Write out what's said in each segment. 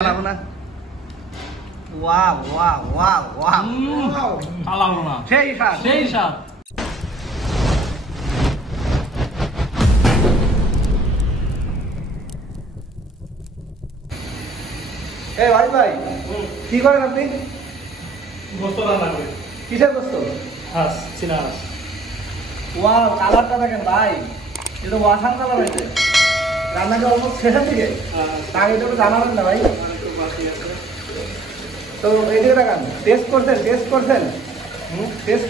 Wow wow wow wow কালাবো না সেই স্বাদ সেই স্বাদ। এই ভাই ভাই কি করেন আপনি? গোস্ত রান্না করি। কিসের গোস্ত? হাঁস, চীনা হাঁস। ওয়াও কালারটা দেখেন ভাই, এটা ওয়াসান কালার হয়েছে। রান্নাটা অলমোস্ট শেষের দিকে, তার এটা জানাবেন না ভাই। তো এইদিকে দেখান, টেস্ট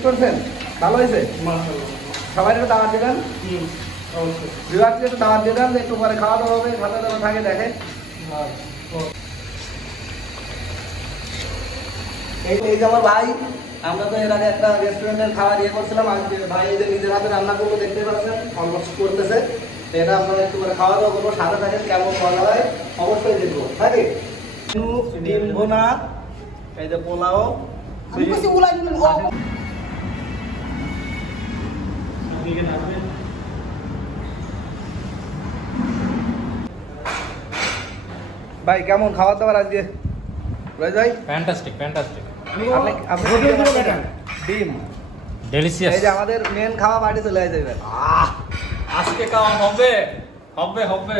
করছেন ভালো হয়েছে? সবাই একটু দাওয়াত দিবেন, বিভাগকে একটু দাওয়াত দিবেন, একটু পরে খাওয়া দাওয়া হবে, খাওয়া দাওয়া থাকে দেখে। এই যে আমার ভাই, আমরা তো এর আগে একটা রেস্টুরেন্টের খাবার ইয়ে করছিলাম, ভাই এই যে নিজের হাতে রান্না করবো দেখতে পাচ্ছেন, অলমোস্ট করতেছে। এটা আপনারা একটু করে খাওয়া দাওয়া করবো, সাথে থাকেন, কেমন মজা হয় অবশ্যই দেখবো। নাকি ডিম ভুনা, এই যে পোলাও, ভাই কেমন খাবার দাবার আজকে? ভাই ফ্যান্টাস্টিক ফ্যান্টাস্টিক। ডিম ডেলিশিয়াস। এই যে আমাদের মেন খাওয়া বাড়ি চলে যাবে। আজকে খাওয়া হবে হবে হবে।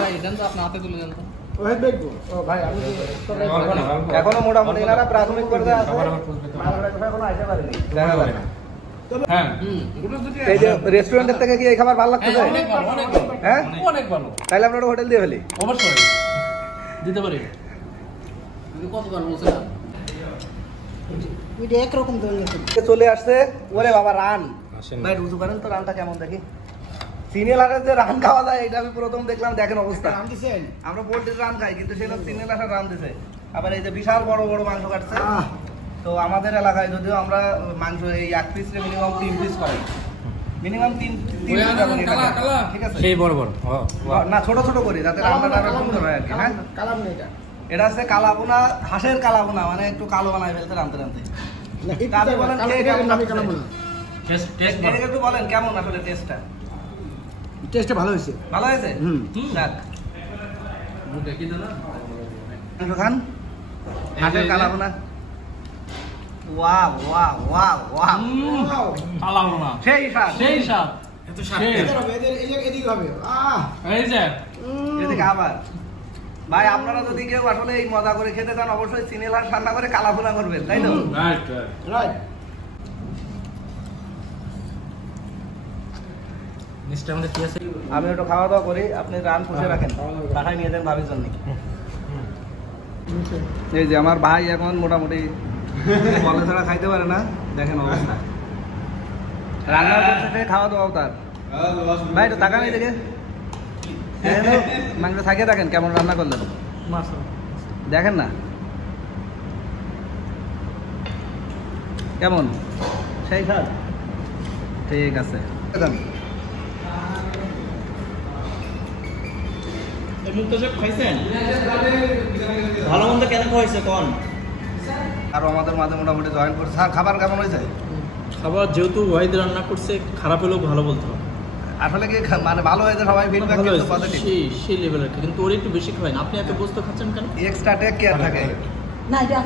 ভাই দেন তো আপনার হাতে তুলে দেন তো। এখনো মোটামুটি এনারা প্রাথমিক পর্যায়ে আছে, এখনো আসতে পারেনি, দেখা পারেনি। হ্যাঁ, এই যে রেস্টুরেন্টের থেকে কি এই খাবার ভালো লাগতেছে? অনেক ভালো অনেক ভালো। হ্যাঁ অনেক ভালো। তাহলে আমরা হোটেল দিয়ে ফেলি। অবশ্যই দিতে পারি। তুমি কতবার বলছিলাম এটা একরকম ধরনের চলে আসছে। ওরে বাবা রান আসেন ভাই, রুজু করেন তো রানটা কেমন দেখি। সিনিয়র হাটের যে রান খাওয়া যায় এটা আমি প্রথম দেখলাম, দেখেন অবস্থা। আমরা পোল্ট্রির রান খাই, কিন্তু সেটা সিনিয়র হাটের রান দিছে। আবার এই যে বিশাল বড় বড় মাংস কাটছে। তো আমাদের এলাকায় যদিও আমরা মাংস এই এক পিস মিনিমাম 3 পিস পাই, মিনিমাম 3 ঠিক আছে। সেই বড় বড় না ছোট ছোট করি, যাতে রান্নাটা আরো সুন্দর হয় আর কি। হ্যাঁ এটা হচ্ছে কালাবোনা, হাঁসের কালাবোনা, মানে একটু কালো বানায় ফেলতে রানতে রানতে। আপনি বলেন টেস্ট টেস্ট এটাকে একটু বলেন কেমন আসলে টেস্টটা? টেস্টটা ভালো হয়েছে। ভালো হয়েছে? যাক, দেখি তো না। মাংস খান, হাঁসের কালাবোনা। ওয়াও ওয়াও ওয়াও ওয়াও কালাবো না সেই স্বাদ সেই স্বাদ। এত স্বাদ। এদিকে হবে। এই যে এদিকে আবার ভাই, আপনারা যদি কেউ আসলে এই মজা করে খেতে চান, অবশ্যই সিনেল হাঁস রান্না করে কালাবোনা করবেন, তাই তো? Right right. মিস্টার আমাদের কি আছে? আমি একটু খাওয়া দাওয়া করি, আপনি রান পুষে রাখেন, বাসায় নিয়ে যান ভাবির জন্য। এই যে আমার ভাই এখন মোটামুটি বলে ছাড়া খাইতে পারে না, দেখেন অবস্থা। রান্না করতে খাওয়া দাওয়াও তার। ভাই একটু তাকান দেখে, মাংস থাকিয়ে দেখেন কেমন রান্না করলেন, দেখেন না কেমন সেই স্বাদ। ঠিক আছে, ভালো মন্দ কেন খাওয়াইছে কোন? আরো আমাদের মাঝে মোটামুটি জয়েন করছে। স্যার খাবার কেমন হয়েছে? খাবার যেহেতু ওয়াহিদ রান্না করছে, খারাপ হলেও ভালো বলতে হবে। আসলে কি মানে ভালো হয়েছে, সবাই ফিডব্যাক ভালো কিন্তু হয়েছে, পজিটিভ। সেই লেভেলের, কিন্তু ওর একটু বেশি খাওয়াই না। আপনি এত বস্তু খাচ্ছেন কেন? এক্সট্রা টেক কেয়ার থাকে। না এটা